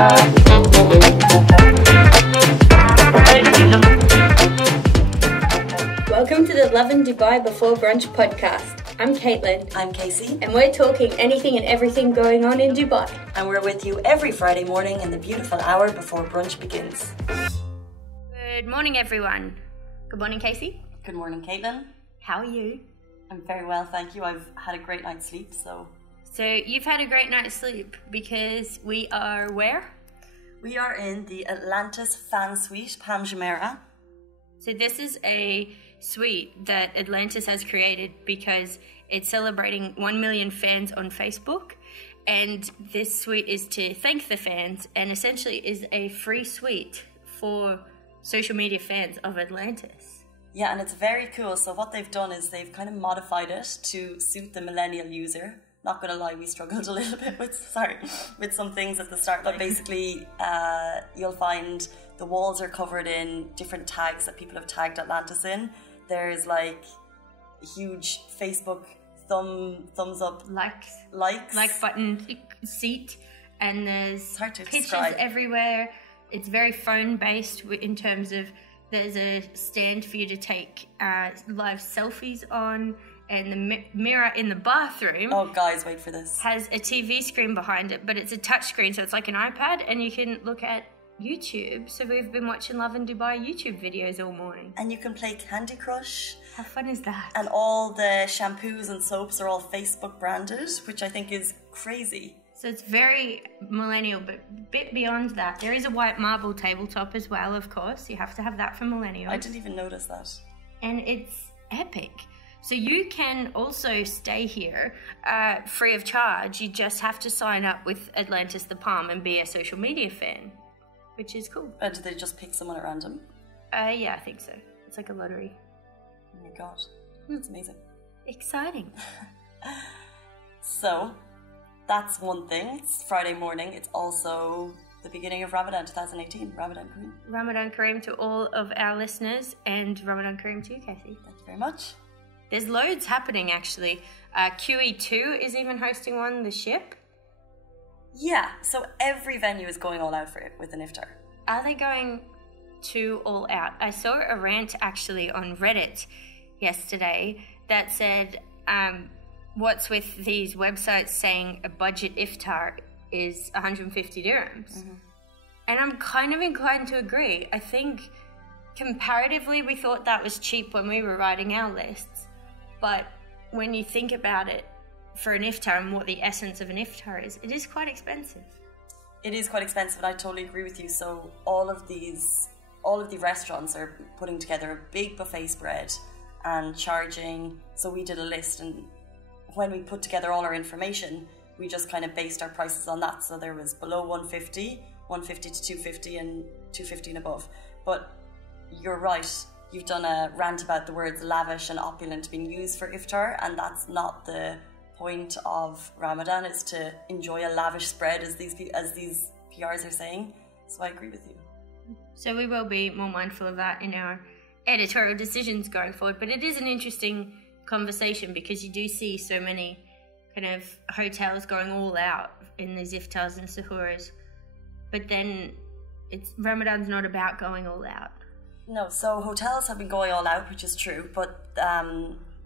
Welcome to the Lovin Dubai Before Brunch podcast. I'm Caitlyn. I'm Casey. And we're talking anything and everything going on in Dubai. And we're with you every Friday morning in the beautiful hour before brunch begins. Good morning, everyone. Good morning, Casey. Good morning, Caitlyn. How are you? I'm very well, thank you. I've had a great night's sleep, So you've had a great night's sleep because we are where? We are in the Atlantis Fan Suite, Palm Jumeirah. So this is a suite that Atlantis has created because it's celebrating 1 million fans on Facebook, and this suite is to thank the fans and essentially is a free suite for social media fans of Atlantis. Yeah, and it's very cool. So what they've done is they've kind of modified it to suit the millennial user. Not gonna lie, we struggled a little bit with some things at the start, but basically you'll find the walls are covered in different tags that people have tagged Atlantis in. There's like a huge Facebook thumbs up likes like button seat, and there's pictures describe. Everywhere. It's very phone based in terms of there's a stand for you to take live selfies on, and the mirror in the bathroom, oh guys, wait for this, has a TV screen behind it, but it's a touch screen, so it's like an iPad, and you can look at YouTube. So we've been watching Lovin Dubai YouTube videos all morning. And you can play Candy Crush. How fun is that? And all the shampoos and soaps are all Facebook branded, which I think is crazy. So it's very millennial, but a bit beyond that. There is a white marble tabletop as well, of course. You have to have that for millennials. I didn't even notice that. And it's epic. So you can also stay here free of charge. You just have to sign up with Atlantis the Palm and be a social media fan, which is cool. Did they just pick someone at random? Yeah, I think so. It's like a lottery. Oh my god, that's amazing. Exciting. So, that's one thing. It's Friday morning. It's also the beginning of Ramadan 2018. Ramadan Kareem. Ramadan Kareem to all of our listeners, and Ramadan Kareem to you, Casey. Thank you very much. There's loads happening, actually. QE2 is even hosting one, the ship. Yeah, so every venue is going all out for it with an iftar. Are they going to all out? I saw a rant actually on Reddit yesterday that said, what's with these websites saying a budget iftar is 150 dirhams? Mm-hmm. And I'm kind of inclined to agree. I think comparatively we thought that was cheap when we were writing our lists, but when you think about it, for an iftar and what the essence of an iftar is, it is quite expensive. It is quite expensive, and I totally agree with you. So all of the restaurants are putting together a big buffet spread and charging. So we did a list, and when we put together all our information, we just kind of based our prices on that. So there was below 150, 150 to 250, and 250 and above. But you're right, you've done a rant about the words lavish and opulent being used for iftar, and that's not the point of Ramadan. Is to enjoy a lavish spread, as these PRs are saying. So I agree with you. So we will be more mindful of that in our editorial decisions going forward. But it is an interesting conversation because you do see so many kind of hotels going all out in these iftars and suhurs. But then Ramadan's not about going all out. No, so hotels have been going all out, which is true. But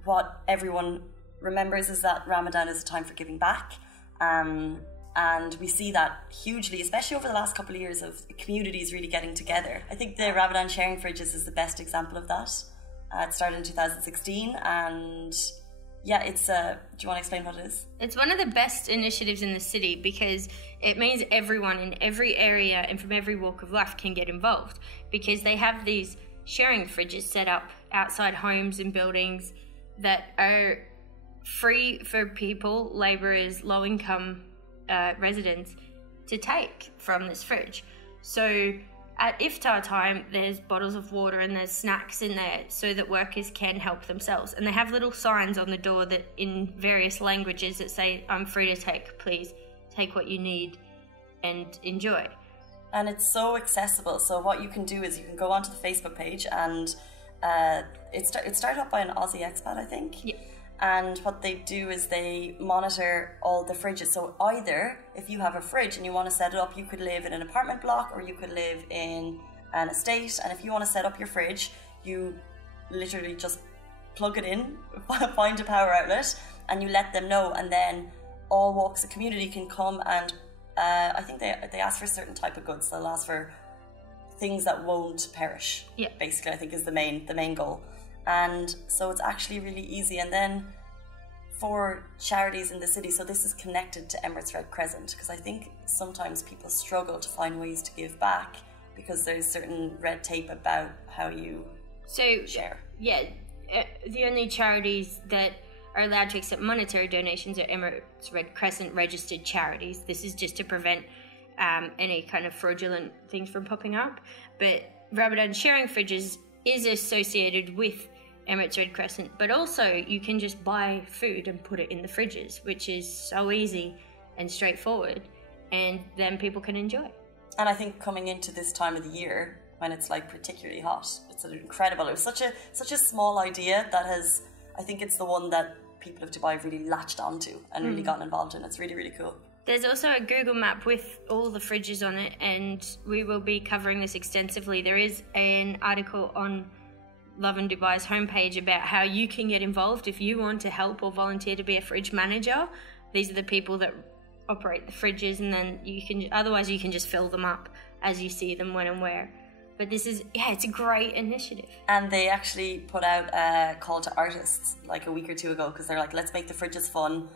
what everyone remembers is that Ramadan is a time for giving back, and we see that hugely, especially over the last couple of years, of communities really getting together. I think the Ramadan sharing fridges is the best example of that. It started in 2016, and yeah, it's do you want to explain what it is? It's one of the best initiatives in the city because it means everyone in every area and from every walk of life can get involved, because they have these sharing fridges set up outside homes and buildings that are free for people, labourers, low-income residents to take from this fridge. So at iftar time, there's bottles of water and there's snacks in there so that workers can help themselves. And they have little signs on the door that in various languages that say, I'm free to take, please take what you need and enjoy. And it's so accessible. So what you can do is you can go onto the Facebook page, and it started up by an Aussie expat, I think. Yeah. And what they do is they monitor all the fridges. So either if you have a fridge and you want to set it up, you could live in an apartment block or you could live in an estate. And if you want to set up your fridge, you literally just plug it in, find a power outlet, and you let them know. And then all walks of community can come and I think they ask for a certain type of goods. They'll ask for things that won't perish. Yeah. Basically, I think is the main goal. And so it's actually really easy. And then for charities in the city, so this is connected to Emirates Red Crescent, because I think sometimes people struggle to find ways to give back because there's certain red tape about how you share. Yeah, the only charities that are allowed to accept monetary donations are Emirates Red Crescent registered charities. This is just to prevent any kind of fraudulent things from popping up. But Ramadan sharing fridges is associated with Emirates Red Crescent, but also you can just buy food and put it in the fridges, which is so easy and straightforward, and then people can enjoy. And I think coming into this time of the year when it's like particularly hot, it's incredible. It was such a small idea that has, I think it's the one that people of Dubai have really latched onto and really gotten involved in. It's really, really cool. There's also a Google map with all the fridges on it, and we will be covering this extensively. There is an article on Lovin Dubai's homepage about how you can get involved if you want to help or volunteer to be a fridge manager. These are the people that operate the fridges, and then otherwise you can just fill them up as you see them when and where. But this is, it's a great initiative. And they actually put out a call to artists like a week or two ago, because they're like, let's make the fridges fun.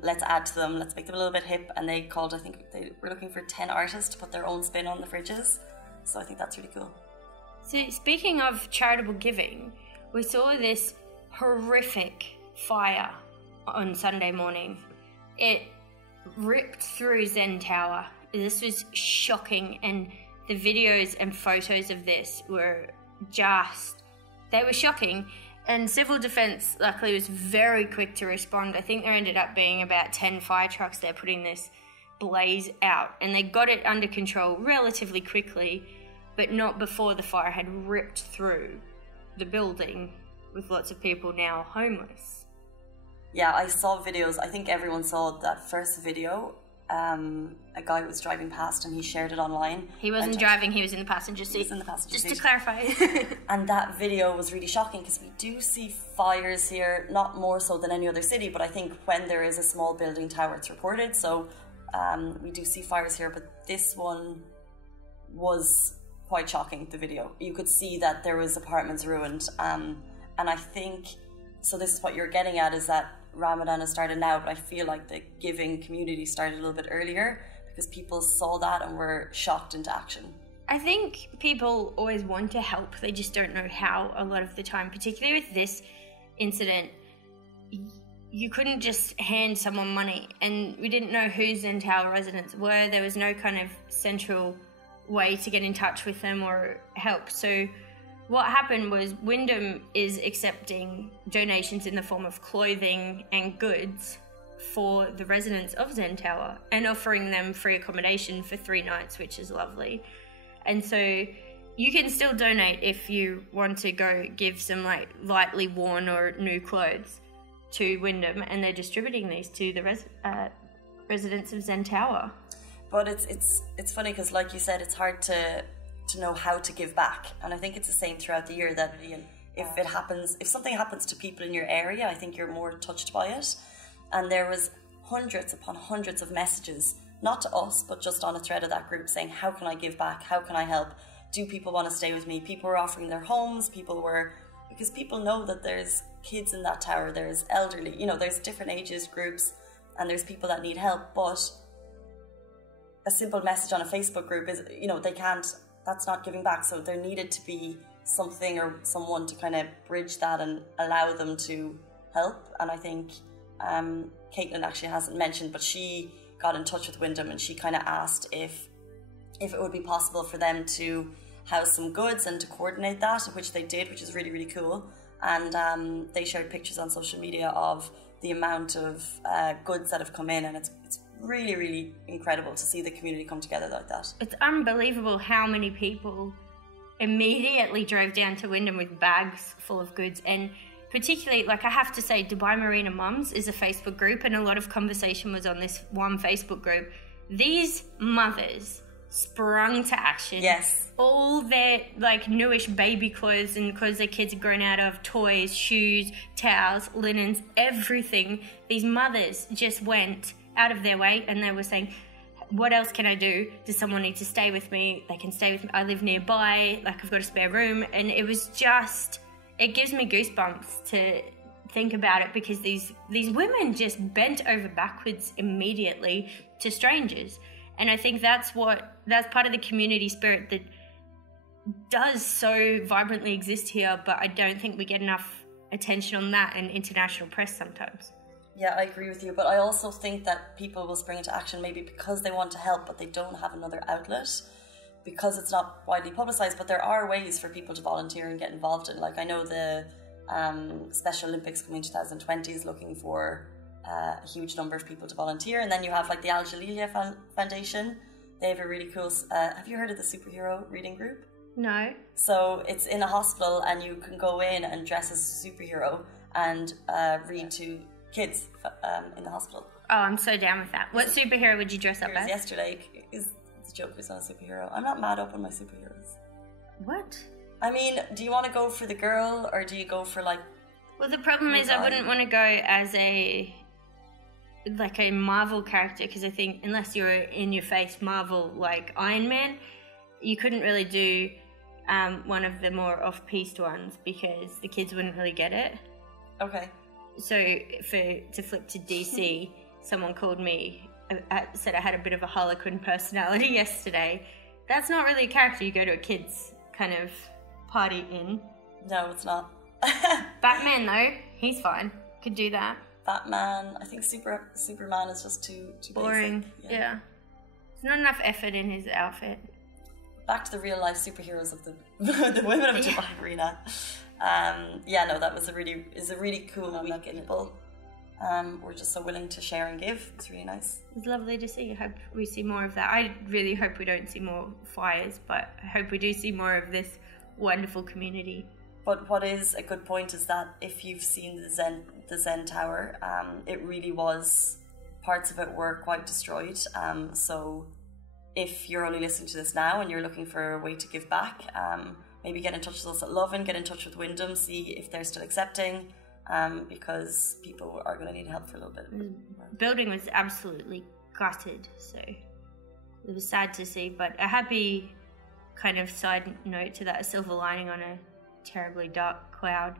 Let's add to them, let's make them a little bit hip. And they called, I think they were looking for 10 artists to put their own spin on the fridges. So I think that's really cool. So speaking of charitable giving, we saw this horrific fire on Sunday morning. It ripped through Zen Tower. This was shocking, and the videos and photos of this were they were shocking. And Civil Defence, luckily, was very quick to respond. I think there ended up being about 10 fire trucks there putting this blaze out. And they got it under control relatively quickly, but not before the fire had ripped through the building, with lots of people now homeless. Yeah, I saw videos. I think everyone saw that first video. A guy was driving past and he shared it online. He wasn't driving, he was in the passenger seat. He was in the passenger seat. Just to clarify. And that video was really shocking, because we do see fires here, not more so than any other city, but I think when there is a small building tower, it's reported. So we do see fires here, but this one was quite shocking, the video. You could see that there was apartments ruined. And I think, so this is what you're getting at, is that Ramadan has started now, but I feel like the giving community started a little bit earlier, because people saw that and were shocked into action. I think people always want to help, they just don't know how a lot of the time, particularly with this incident. You couldn't just hand someone money, and we didn't know who Zen Tower residents were. There was no kind of central way to get in touch with them or help. So what happened was Wyndham is accepting donations in the form of clothing and goods for the residents of Zen Tower and offering them free accommodation for 3 nights, which is lovely. And so you can still donate if you want to go give some like lightly worn or new clothes to Wyndham, and they're distributing these to the residents of Zen Tower. But it's funny, because like you said, it's hard to know how to give back, and I think it's the same throughout the year, that if something happens to people in your area, I think you're more touched by it. And there was hundreds upon hundreds of messages, not to us, but just on a thread of that group, saying, how can I give back, how can I help, do people want to stay with me? People were offering their homes, because people know that there's kids in that tower, there's elderly, there's different ages groups, and there's people that need help. But a simple message on a Facebook group is, they can't, that's not giving back. So there needed to be something or someone to kind of bridge that and allow them to help. And I think Caitlyn actually hasn't mentioned, but she got in touch with Wyndham and she kind of asked if it would be possible for them to house some goods and to coordinate that, which they did, which is really, really cool. And they shared pictures on social media of the amount of goods that have come in, and it's really, really incredible to see the community come together like that. It's unbelievable how many people immediately drove down to Wyndham with bags full of goods, and particularly, like, I have to say, Dubai Marina Mums is a Facebook group, and a lot of conversation was on this one Facebook group. These mothers sprung to action. Yes. All their, like, newish baby clothes and clothes their kids have grown out of, toys, shoes, towels, linens, everything. These mothers just went out of their way, and they were saying, what else can I do? Does someone need to stay with me? They can stay with me. I live nearby. Like, I've got a spare room. And it was just, it gives me goosebumps to think about it, because these women just bent over backwards immediately to strangers. And I think that's part of the community spirit that does so vibrantly exist here, but I don't think we get enough attention on that in international press sometimes. Yeah, I agree with you, but I also think that people will spring into action maybe because they want to help, but they don't have another outlet, because it's not widely publicised. But there are ways for people to volunteer and get involved in. Like, I know the Special Olympics coming 2020 is looking for a huge number of people to volunteer, and then you have like the Al Jalila Foundation. They have a really cool. Have you heard of the superhero reading group? No. So it's in a hospital, and you can go in and dress as a superhero and read to kids in the hospital. Oh, I'm so down with that. What superhero would you dress up as? Yesterday is the Joker's not a superhero. I'm not mad up on my superheroes. What? I mean, do you want to go for the girl, or do you go for like... Well, the problem is I wouldn't want to go as a Marvel character, because I think unless you're in your face Marvel like Iron Man, you couldn't really do one of the more off-piste ones, because the kids wouldn't really get it. Okay. So to flip to DC, someone called me, said I had a bit of a Harlequin personality yesterday. That's not really a character you go to a kid's kind of party in. No, it's not. Batman though, he's fine. Could do that. Batman, I think Superman is just too boring. Basic. Yeah. There's not enough effort in his outfit. Back to the real life superheroes of the women of Dubai Arena. That was a really cool week. People were just so willing to share and give. It's really nice. It's lovely to see. I hope we see more of that. I really hope we don't see more fires, but I hope we do see more of this wonderful community. But what is a good point is that if you've seen the Zen Tower, it really was, parts of it were quite destroyed. So if you're only listening to this now and you're looking for a way to give back, maybe get in touch with us at Lovin, get in touch with Wyndham, see if they're still accepting, because people are going to need help for a little bit. The building was absolutely gutted, so it was sad to see, but a happy kind of side note to that, a silver lining on a terribly dark cloud.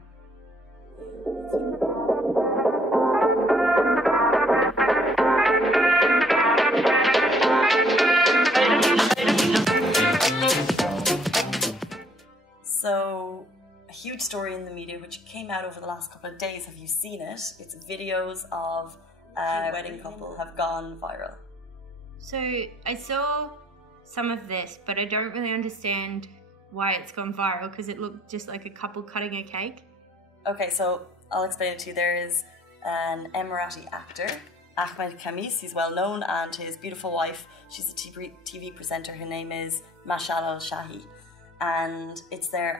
So, a huge story in the media which came out over the last couple of days. Have you seen it? It's videos of a wedding couple have gone viral. So I saw some of this, but I don't really understand why it's gone viral, because it looked just like a couple cutting a cake. Okay, so I'll explain it to you. There is an Emirati actor, Ahmed Kamis. He's well known, and his beautiful wife, she's a TV presenter. Her name is Mashal Al-Shahi. And it's their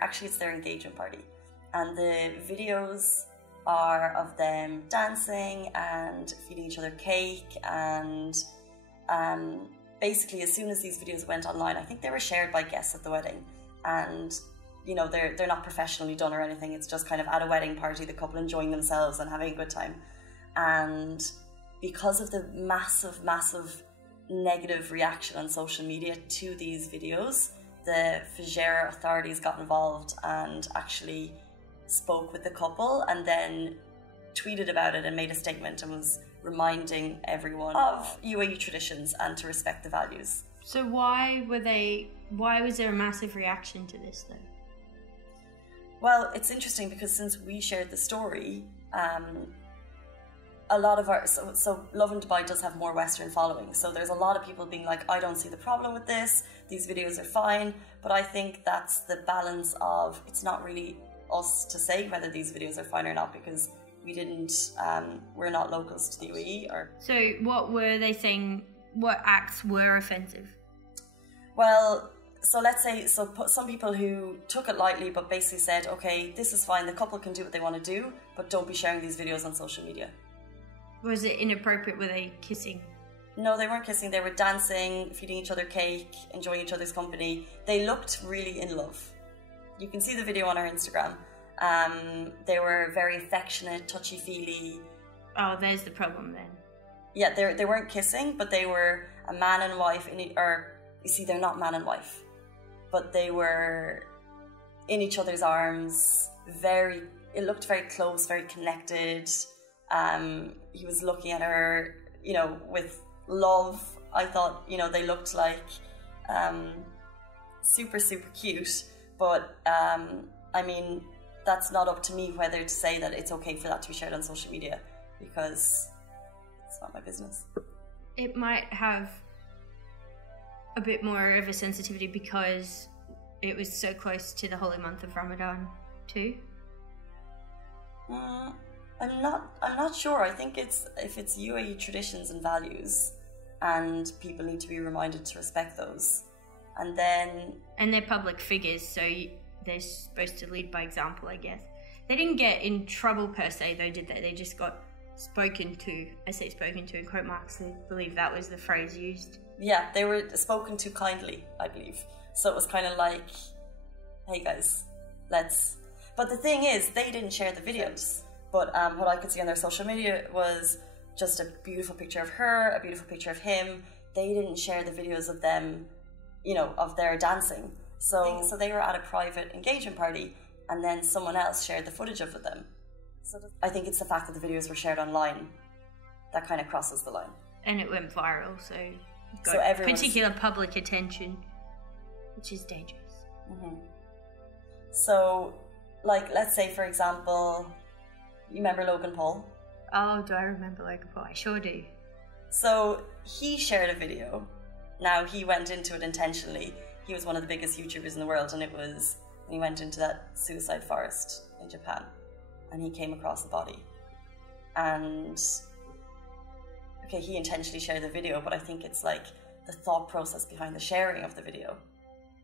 engagement party, and the videos are of them dancing and feeding each other cake, and basically as soon as these videos went online, I think they were shared by guests at the wedding, and you know, they're not professionally done or anything, it's just kind of at a wedding party, the couple enjoying themselves and having a good time. And because of the massive negative reaction on social media to these videos, the Fujairah authorities got involved and actually spoke with the couple, and then tweeted about it and made a statement and was reminding everyone of UAE traditions and to respect the values. So why was there a massive reaction to this though? Well, it's interesting because since we shared the story, a lot of our so Lovin Dubai does have more Western following, so there's a lot of people being like, I don't see the problem with this, these videos are fine. But I think that's the balance of, it's not really us to say whether these videos are fine or not, because we're not locals to the UAE. So what were they saying, what acts were offensive? Well, so let's say, some people who took it lightly but basically said, okay, this is fine, the couple can do what they want to do, but don't be sharing these videos on social media. Was it inappropriate? Were they kissing? No, they weren't kissing. They were dancing, feeding each other cake, enjoying each other's company. They looked really in love. You can see the video on our Instagram. They were very affectionate, touchy-feely. Oh, there's the problem then. Yeah, they weren't kissing, but they were a man and wife, you see, they're not man and wife, but they were in each other's arms, it looked very close, very connected. He was looking at her, with love. I thought, they looked like super, super cute, but I mean, that's not up to me whether to say that it's okay for that to be shared on social media, because it's not my business. It might have a bit more of a sensitivity because it was so close to the holy month of Ramadan too. I'm not sure. I think if it's UAE traditions and values, and people need to be reminded to respect those, and they're public figures, so they're supposed to lead by example, I guess. They didn't get in trouble per se, though, did they? They just got spoken to. I say spoken to in quote marks. I believe that was the phrase used. Yeah, they were spoken to kindly, I believe. So it was kind of like, hey guys, let's... But the thing is, they didn't share the videos. But what I could see on their social media was just a beautiful picture of her, a beautiful picture of him. They didn't share the videos of them, of their dancing. So they were at a private engagement party, and then someone else shared the footage of them. So I think it's the fact that the videos were shared online that kind of crosses the line. And it went viral, so got particular public attention, which is dangerous. Mm-hmm. So, let's say, for example, you remember Logan Paul? Oh, do I remember Logan Paul? I sure do. So, he shared a video. Now, he went into it intentionally. He was one of the biggest YouTubers in the world, and he went into that suicide forest in Japan, and he came across the body. And okay, he intentionally shared the video, but I think it's the thought process behind the sharing of the video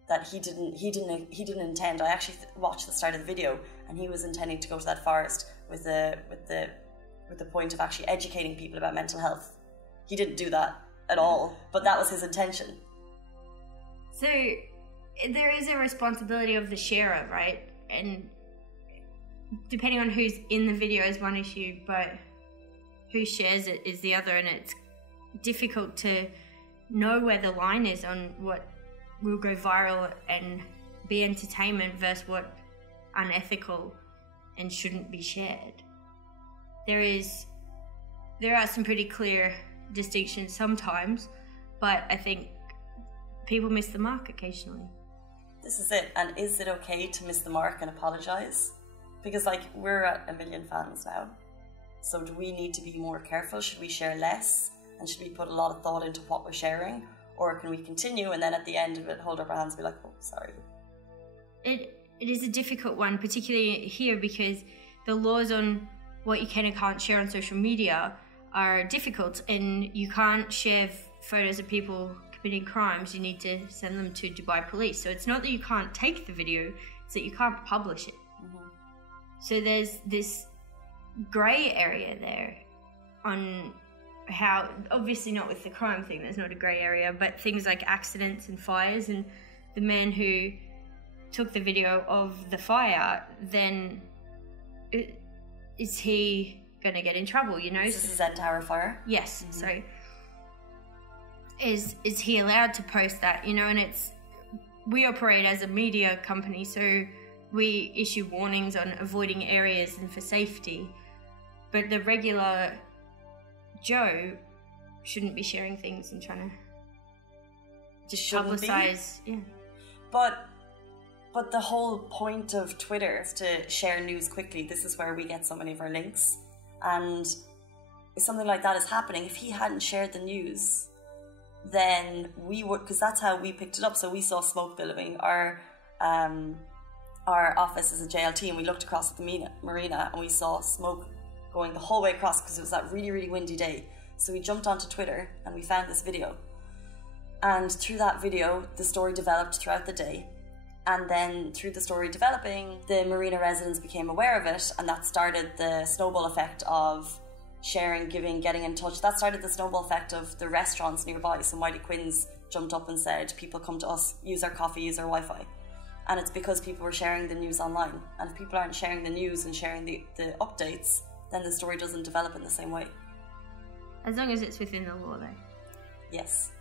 that he didn't intend. I actually watched the start of the video, and he was intending to go to that forest with the point of actually educating people about mental health. He didn't do that at all, but that was his intention. So there is a responsibility of the sharer, right? And depending on who's in the video is one issue, but who shares it is the other, and it's difficult to know where the line is on what will go viral and be entertainment versus what unethical and shouldn't be shared. There are some pretty clear distinctions sometimes, but I think people miss the mark occasionally. This is it. And is it okay to miss the mark and apologise? Because we're at 1 million fans now. So do we need to be more careful? Should we share less? And should we put a lot of thought into what we're sharing? Or can we continue and then at the end of it hold up our hands and be like, oh, sorry? It is a difficult one, particularly here, because the laws on what you can and can't share on social media are difficult, and you can't share photos of people committing crimes. You need to send them to Dubai police. So it's not that you can't take the video, it's that you can't publish it. Mm-hmm. So there's this grey area there on how, obviously not with the crime thing, there's not a grey area, but things like accidents and fires, and the man who took the video of the fire, then is he going to get in trouble, This is Zen Tower fire? Yes, mm-hmm. So is he allowed to post that, and we operate as a media company, so we issue warnings on avoiding areas and for safety, but the regular Joe shouldn't be sharing things and trying to just publicize. Yeah. But the whole point of Twitter is to share news quickly. This is where we get so many of our links. And if something like that is happening, if he hadn't shared the news, then we would, because that's how we picked it up. So we saw smoke billowing. Our office is a JLT, and we looked across at the marina and we saw smoke going the whole way across because it was that really, really windy day. So we jumped onto Twitter and we found this video. And through that video, the story developed throughout the day. And then through the story developing, the marina residents became aware of it, and that started the snowball effect of sharing, giving, getting in touch. That started the snowball effect of the restaurants nearby. So Mighty Quinn's jumped up and said, people come to us, use our coffee, use our Wi-Fi. And it's because people were sharing the news online. And if people aren't sharing the news and sharing the updates, then the story doesn't develop in the same way. As long as it's within the law, though. Yes.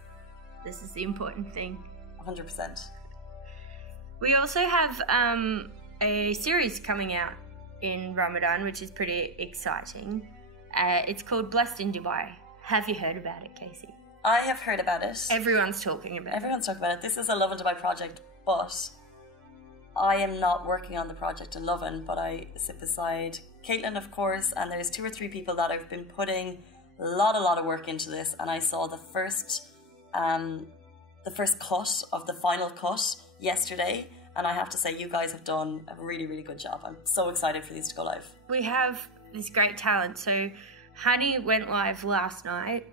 This is the important thing. 100%. We also have a series coming out in Ramadan, which is pretty exciting. It's called Blessed in Dubai. Have you heard about it, Casey? I have heard about it. Everyone's talking about it. This is a Lovin Dubai project, but I am not working on the project in Lovin, but I sit beside Caitlyn, of course, and there's 2 or 3 people that have been putting a lot of work into this, and I saw the first cut of the final cut yesterday, and I have to say you guys have done a really, really good job. I'm so excited for these to go live. We have this great talent. So Honey went live last night,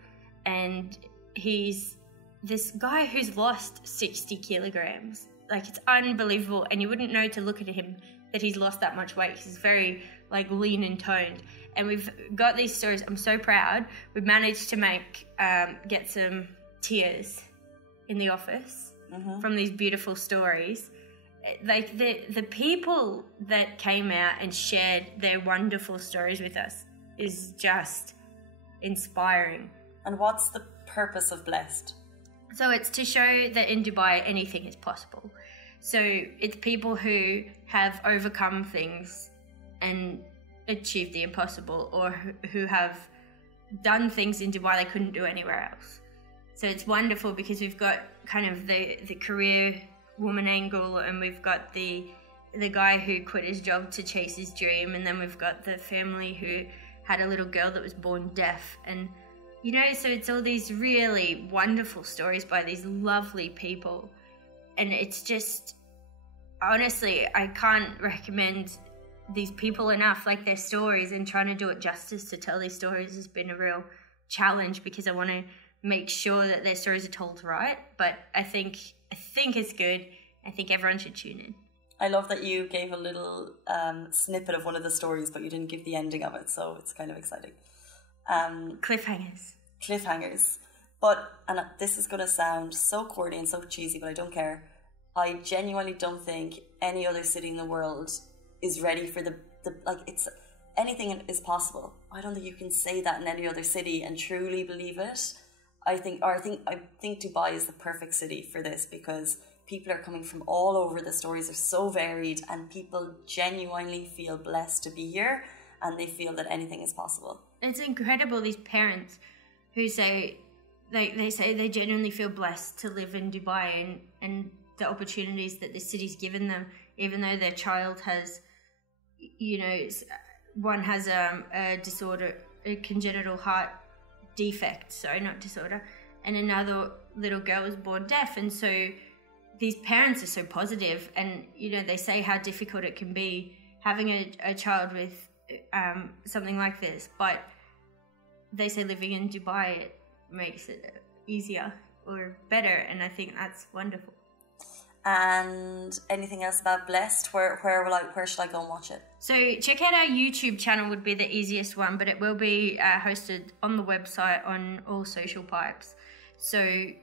and he's this guy who's lost 60 kilograms. Like, it's unbelievable, and you wouldn't know to look at him that he's lost that much weight. He's very like lean and toned, and we've got these stories. I'm so proud. We've managed to get some tears in the office from these beautiful stories. Like the people that came out and shared their wonderful stories with us is just inspiring. And what's the purpose of Blessed? So it's to show that in Dubai anything is possible. So it's people who have overcome things and achieved the impossible, or who have done things in Dubai they couldn't do anywhere else. So it's wonderful because we've got kind of the career woman angle, and we've got the guy who quit his job to chase his dream, and then we've got the family who had a little girl that was born deaf, and you know, so it's all these really wonderful stories by these lovely people. And it's just, honestly, I can't recommend these people enough, like their stories, and trying to do it justice to tell these stories has been a real challenge, because I want to make sure that their stories are told right. But I think it's good. I think everyone should tune in. I love that you gave a little snippet of one of the stories, but you didn't give the ending of it, so it's kind of exciting. Cliffhangers. But, and this is going to sound so corny and so cheesy, but I don't care. I genuinely don't think any other city in the world is ready for the like, it's, anything is possible. I don't think you can say that in any other city and truly believe it. I think Dubai is the perfect city for this, because people are coming from all over. The stories are so varied, and people genuinely feel blessed to be here, and they feel that anything is possible. It's incredible, these parents who say they say they genuinely feel blessed to live in Dubai and the opportunities that the city's given them, even though their child has, you know, one has a disorder, a congenital heart defect, sorry, not disorder, and another little girl was born deaf. And so these parents are so positive, and you know, they say how difficult it can be having a child with something like this, but they say living in Dubai, it makes it easier or better, and I think that's wonderful. And anything else about Blessed? Where should I go and watch it? So check out our YouTube channel would be the easiest one, but it will be hosted on the website on all social pipes. So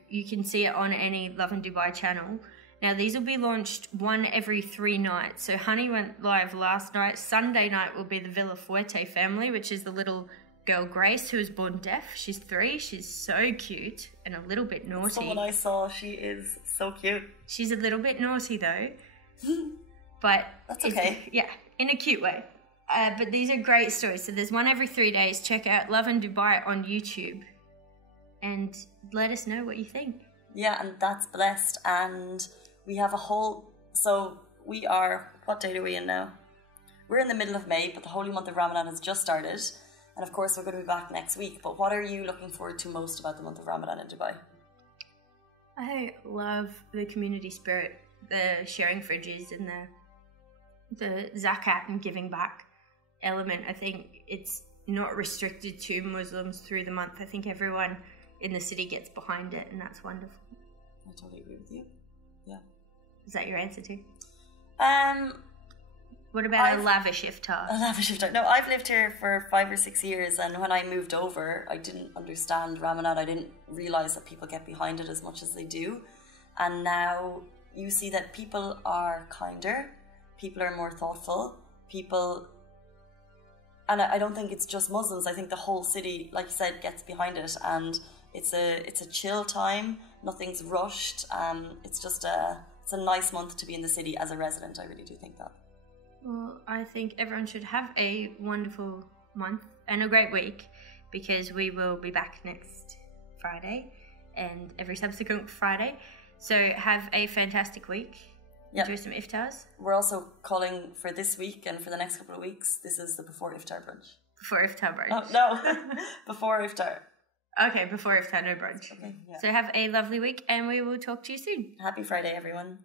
you can see it on any Lovin Dubai channel. Now these will be launched one every 3 nights. So Honey went live last night. Sunday night will be the Villa Fuerte family, which is the little girl Grace, who was born deaf. She's 3. She's so cute and a little bit naughty. Someone I saw, she is so cute. She's a little bit naughty though, but that's okay. Yeah, in a cute way. But these are great stories. So there's one every 3 days. Check out Lovin Dubai on YouTube and let us know what you think. Yeah, and that's Blessed. And we have a whole, so we are, what date are we in now? We're in the middle of May, but the holy month of Ramadan has just started. And of course, we're going to be back next week. But what are you looking forward to most about the month of Ramadan in Dubai? I love the community spirit, the sharing fridges, and the zakat and giving back element. I think it's not restricted to Muslims through the month. I think everyone in the city gets behind it, and that's wonderful. I totally agree with you. Yeah. Is that your answer too? What about a lavish iftar? A lavish iftar. No, I've lived here for 5 or 6 years, and when I moved over, I didn't understand Ramadan. I didn't realise that people get behind it as much as they do. And now you see that people are kinder, people are more thoughtful, and I don't think it's just Muslims. I think the whole city, like you said, gets behind it, and it's a chill time. Nothing's rushed. It's a nice month to be in the city as a resident. I really do think that. Well, I think everyone should have a wonderful month and a great week, because we will be back next Friday and every subsequent Friday. So have a fantastic week. Yep. Enjoy some iftars. We're also calling for this week and for the next couple of weeks. This is the before iftar brunch. Before iftar brunch. Oh, no, before iftar. Okay, before iftar, no brunch. Okay, yeah. So have a lovely week, and we will talk to you soon. Happy Friday, everyone.